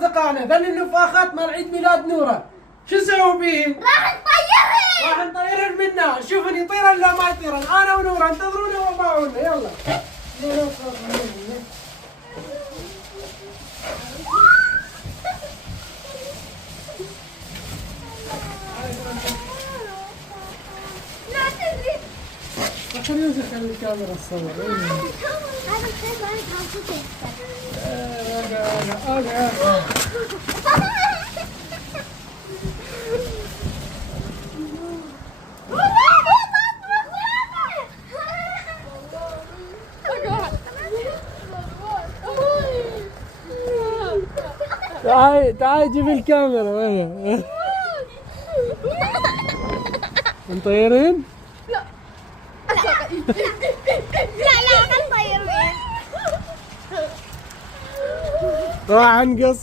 اصدقائنا ذن النفاخات مال عيد ميلاد نوره، شو نسوي بيهم؟ راح نطيرهن. راح نطيرهن منا، نشوفن يطيرن لا ما يطيرن، انا ونوره انتظرونا وباعونا يلا. لا تدري. خلينا نخلي الكاميرا تصور. هذا الخيط وايد حاطته. تعالي جيب الكاميرا وين؟ نطيرهن؟ لا خل نطير. راح نقص